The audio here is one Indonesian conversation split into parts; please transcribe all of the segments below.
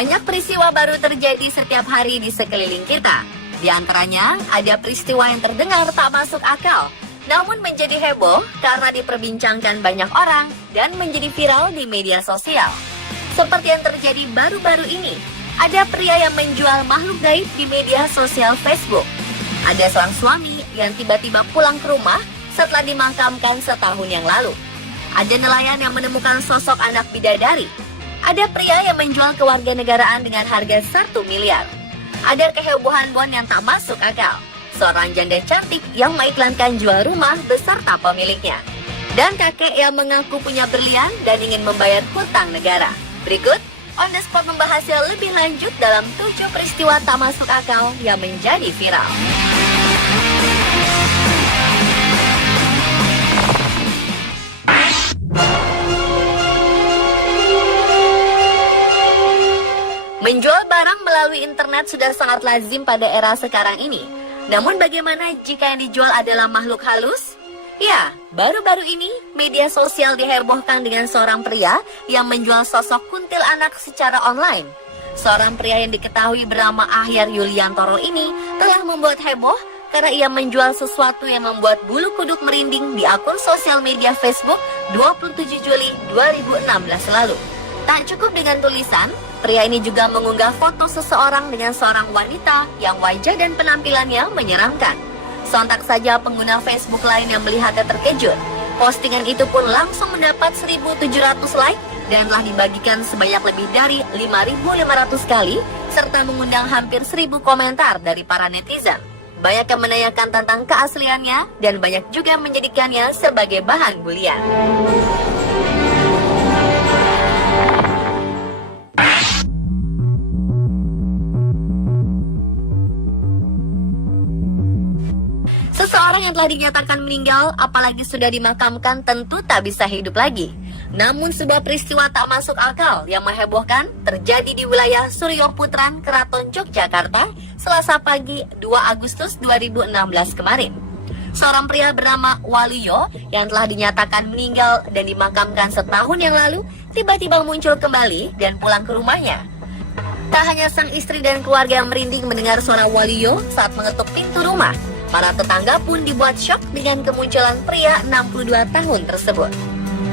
Banyak peristiwa baru terjadi setiap hari di sekeliling kita. Di antaranya, ada peristiwa yang terdengar tak masuk akal, namun menjadi heboh karena diperbincangkan banyak orang dan menjadi viral di media sosial. Seperti yang terjadi baru-baru ini, ada pria yang menjual makhluk gaib di media sosial Facebook. Ada seorang suami yang tiba-tiba pulang ke rumah setelah dimakamkan setahun yang lalu. Ada nelayan yang menemukan sosok anak bidadari. Ada pria yang menjual kewarganegaraan dengan harga 1 miliar. Ada kehebohan bon yang tak masuk akal. Seorang janda cantik yang mengiklankan jual rumah beserta pemiliknya. Dan kakek yang mengaku punya berlian dan ingin membayar hutang negara. Berikut, On The Spot membahasnya lebih lanjut dalam 7 peristiwa tak masuk akal yang menjadi viral. Menjual barang melalui internet sudah sangat lazim pada era sekarang ini. Namun bagaimana jika yang dijual adalah makhluk halus? Ya, baru-baru ini media sosial dihebohkan dengan seorang pria yang menjual sosok kuntilanak secara online. Seorang pria yang diketahui bernama Ahyar Yuliantoro ini telah membuat heboh karena ia menjual sesuatu yang membuat bulu kuduk merinding di akun sosial media Facebook 27 Juli 2016 lalu. Tak cukup dengan tulisan, pria ini juga mengunggah foto seseorang dengan seorang wanita yang wajah dan penampilannya menyeramkan. Sontak saja pengguna Facebook lain yang melihatnya terkejut. Postingan itu pun langsung mendapat 1.700 like dan telah dibagikan sebanyak lebih dari 5.500 kali serta mengundang hampir 1.000 komentar dari para netizen. Banyak yang menanyakan tentang keasliannya dan banyak juga menjadikannya sebagai bahan bulian. Seseorang yang telah dinyatakan meninggal, apalagi sudah dimakamkan, tentu tak bisa hidup lagi. Namun sebuah peristiwa tak masuk akal yang menghebohkan terjadi di wilayah Suryoputran, Keraton Yogyakarta, Selasa pagi 2 Agustus 2016 kemarin. Seorang pria bernama Waluyo yang telah dinyatakan meninggal dan dimakamkan setahun yang lalu, tiba-tiba muncul kembali dan pulang ke rumahnya. Tak hanya sang istri dan keluarga yang merinding mendengar suara Waluyo saat mengetuk pintu rumah, para tetangga pun dibuat syok dengan kemunculan pria 62 tahun tersebut.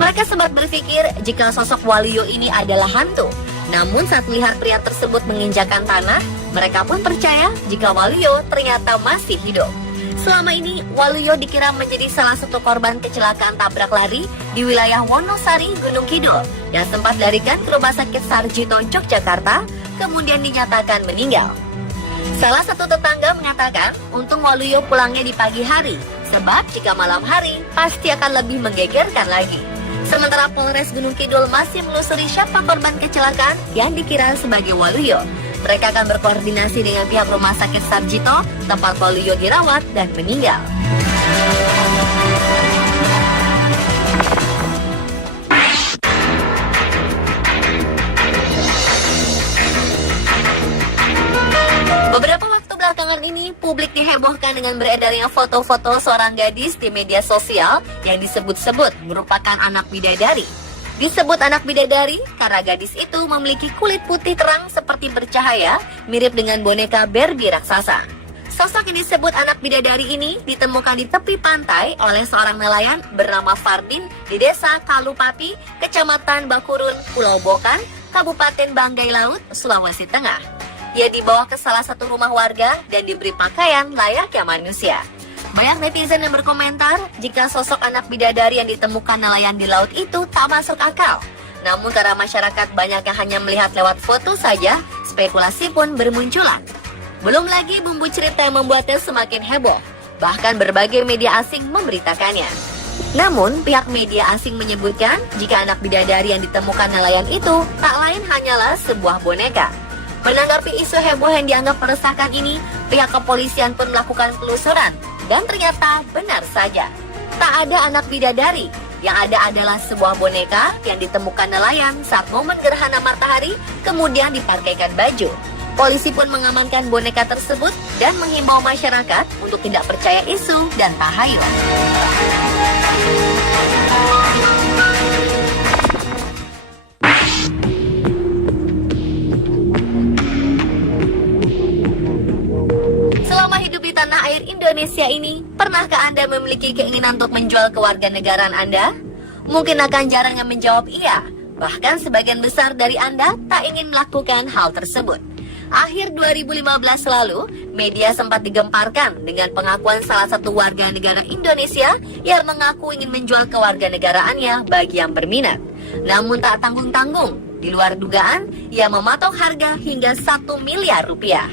Mereka sempat berpikir jika sosok Waluyo ini adalah hantu. Namun saat melihat pria tersebut menginjakan tanah, mereka pun percaya jika Waluyo ternyata masih hidup. Selama ini, Waluyo dikira menjadi salah satu korban kecelakaan tabrak lari di wilayah Wonosari, Gunung Kidul, yang sempat dilarikan ke Rumah Sakit Sarjito, Yogyakarta, kemudian dinyatakan meninggal. Salah satu tetangga mengatakan, untung Waluyo pulangnya di pagi hari, sebab jika malam hari, pasti akan lebih menggegerkan lagi. Sementara Polres Gunung Kidul masih menelusuri siapa korban kecelakaan yang dikira sebagai Waluyo. Mereka akan berkoordinasi dengan pihak Rumah Sakit Sarjito, tempat Waluyo dirawat dan meninggal. Beberapa waktu belakangan ini, publik dihebohkan dengan beredarnya foto-foto seorang gadis di media sosial yang disebut-sebut merupakan anak bidadari. Disebut anak bidadari karena gadis itu memiliki kulit putih terang seperti bercahaya, mirip dengan boneka Barbie raksasa. Sosok yang disebut anak bidadari ini ditemukan di tepi pantai oleh seorang nelayan bernama Fardin di desa Kalupapi, Kecamatan Bakurun, Pulau Bokan, Kabupaten Banggai Laut, Sulawesi Tengah. Ia dibawa ke salah satu rumah warga dan diberi pakaian layaknya manusia. Banyak netizen yang berkomentar jika sosok anak bidadari yang ditemukan nelayan di laut itu tak masuk akal. Namun karena masyarakat banyak yang hanya melihat lewat foto saja, spekulasi pun bermunculan. Belum lagi bumbu cerita yang membuatnya semakin heboh. Bahkan berbagai media asing memberitakannya. Namun pihak media asing menyebutkan jika anak bidadari yang ditemukan nelayan itu tak lain hanyalah sebuah boneka. Menanggapi isu heboh yang dianggap meresahkan ini, pihak kepolisian pun melakukan penelusuran. Dan ternyata benar saja, tak ada anak bidadari. Yang ada adalah sebuah boneka yang ditemukan nelayan saat momen gerhana matahari, kemudian dipakaikan baju. Polisi pun mengamankan boneka tersebut dan menghimbau masyarakat untuk tidak percaya isu dan tahayul. tanah air Indonesia ini, pernahkah Anda memiliki keinginan untuk menjual kewarganegaraan Anda? Mungkin akan jarang yang menjawab iya. Bahkan sebagian besar dari Anda tak ingin melakukan hal tersebut. Akhir 2015 lalu, media sempat digemparkan dengan pengakuan salah satu warga negara Indonesia yang mengaku ingin menjual kewarganegaraannya bagi yang berminat. Namun tak tanggung-tanggung, di luar dugaan, ia mematok harga hingga 1 miliar rupiah.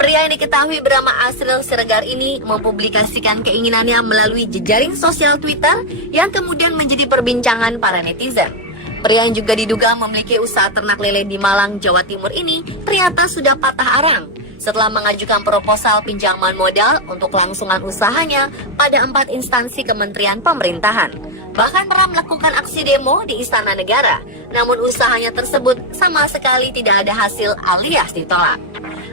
Pria yang diketahui bernama Asril Siregar ini mempublikasikan keinginannya melalui jejaring sosial Twitter yang kemudian menjadi perbincangan para netizen. Pria yang juga diduga memiliki usaha ternak lele di Malang, Jawa Timur ini ternyata sudah patah arang setelah mengajukan proposal pinjaman modal untuk kelangsungan usahanya pada 4 instansi kementerian pemerintahan. Bahkan pernah melakukan aksi demo di Istana Negara, namun usahanya tersebut sama sekali tidak ada hasil alias ditolak.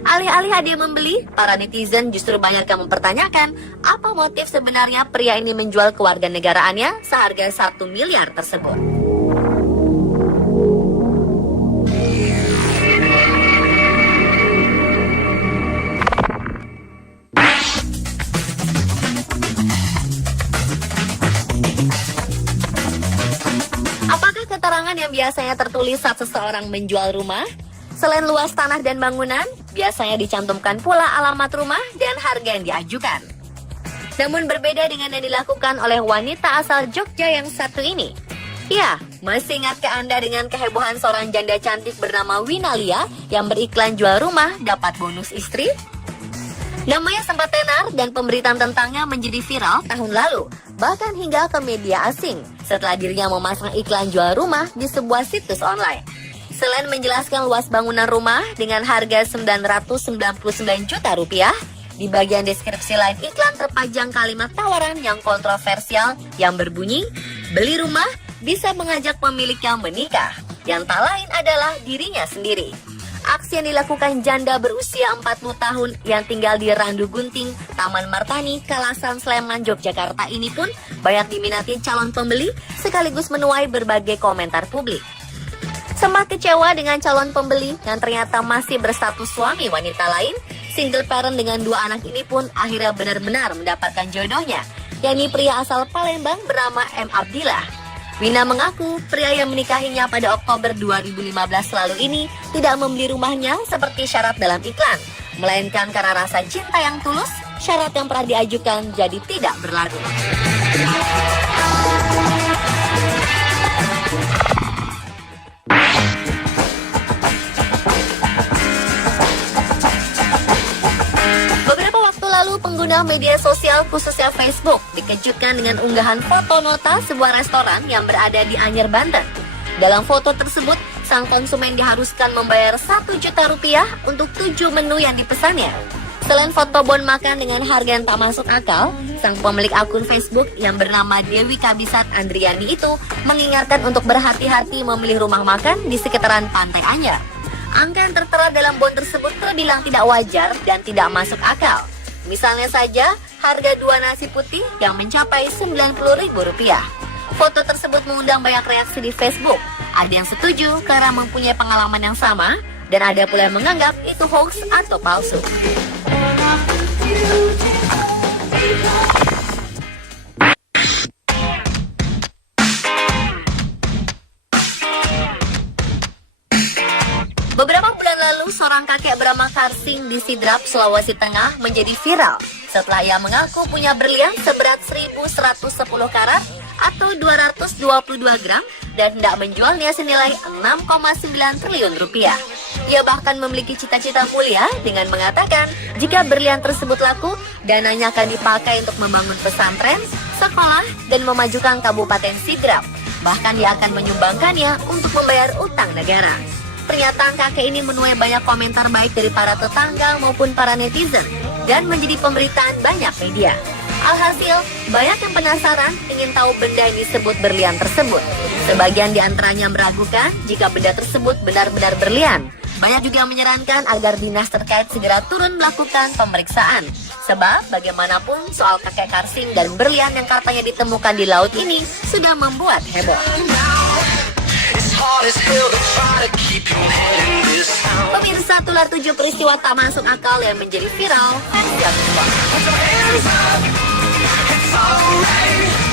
Alih-alih ada yang membeli, para netizen justru banyak yang mempertanyakan apa motif sebenarnya pria ini menjual kewarganegaraannya seharga 1 miliar tersebut. Apakah keterangan yang biasanya tertulis saat seseorang menjual rumah? Selain luas tanah dan bangunan, biasanya dicantumkan pula alamat rumah dan harga yang diajukan. Namun berbeda dengan yang dilakukan oleh wanita asal Jogja yang satu ini. Ya, masih ingatkah Anda dengan kehebohan seorang janda cantik bernama Winalia yang beriklan jual rumah dapat bonus istri? Namanya sempat tenar dan pemberitaan tentangnya menjadi viral tahun lalu, bahkan hingga ke media asing setelah dirinya memasang iklan jual rumah di sebuah situs online. Selain menjelaskan luas bangunan rumah dengan harga 999 juta rupiah, di bagian deskripsi lain iklan terpajang kalimat tawaran yang kontroversial yang berbunyi, beli rumah bisa mengajak pemiliknya menikah, yang tak lain adalah dirinya sendiri. Aksi yang dilakukan janda berusia 40 tahun yang tinggal di Randu Gunting, Taman Martani, Kalasan, Sleman, Yogyakarta ini pun banyak diminati calon pembeli sekaligus menuai berbagai komentar publik. Sempat kecewa dengan calon pembeli yang ternyata masih berstatus suami wanita lain, single parent dengan 2 anak ini pun akhirnya benar-benar mendapatkan jodohnya, yakni pria asal Palembang bernama M. Abdillah. Wina mengaku pria yang menikahinya pada Oktober 2015 lalu ini tidak membeli rumahnya seperti syarat dalam iklan, melainkan karena rasa cinta yang tulus, syarat yang pernah diajukan jadi tidak berlaku. Pengguna media sosial khususnya Facebook dikejutkan dengan unggahan foto nota sebuah restoran yang berada di Anyer, Banten. Dalam foto tersebut, sang konsumen diharuskan membayar 1 juta rupiah untuk 7 menu yang dipesannya. Selain foto bon makan dengan harga yang tak masuk akal, sang pemilik akun Facebook yang bernama Dewi Kabisat Andriani itu mengingatkan untuk berhati-hati memilih rumah makan di sekitaran Pantai Anyer. Angka yang tertera dalam bon tersebut terbilang tidak wajar dan tidak masuk akal. Misalnya saja, harga 2 nasi putih yang mencapai Rp90.000. Foto tersebut mengundang banyak reaksi di Facebook. Ada yang setuju karena mempunyai pengalaman yang sama, dan ada pula yang menganggap itu hoax atau palsu. Beberapa bulan lalu, seorang kakek bernama Karsing di Sidrap, Sulawesi Tengah menjadi viral setelah ia mengaku punya berlian seberat 1.110 karat atau 222 gram dan hendak menjualnya senilai 6,9 triliun rupiah. Ia bahkan memiliki cita-cita mulia dengan mengatakan jika berlian tersebut laku, dananya akan dipakai untuk membangun pesantren, sekolah, dan memajukan Kabupaten Sidrap. Bahkan dia akan menyumbangkannya untuk membayar utang negara. Pernyataan kakek ini menuai banyak komentar baik dari para tetangga maupun para netizen dan menjadi pemberitaan banyak media. Alhasil, banyak yang penasaran ingin tahu benda yang disebut berlian tersebut. Sebagian di antaranya meragukan jika benda tersebut benar-benar berlian. Banyak juga yang menyarankan agar dinas terkait segera turun melakukan pemeriksaan. Sebab bagaimanapun soal kakek Karsing dan berlian yang katanya ditemukan di laut ini sudah membuat heboh. Pemirsa, berular 7 peristiwa tak masuk akal yang menjadi viral. Fans Jackpot. Put your hands up. It's alright.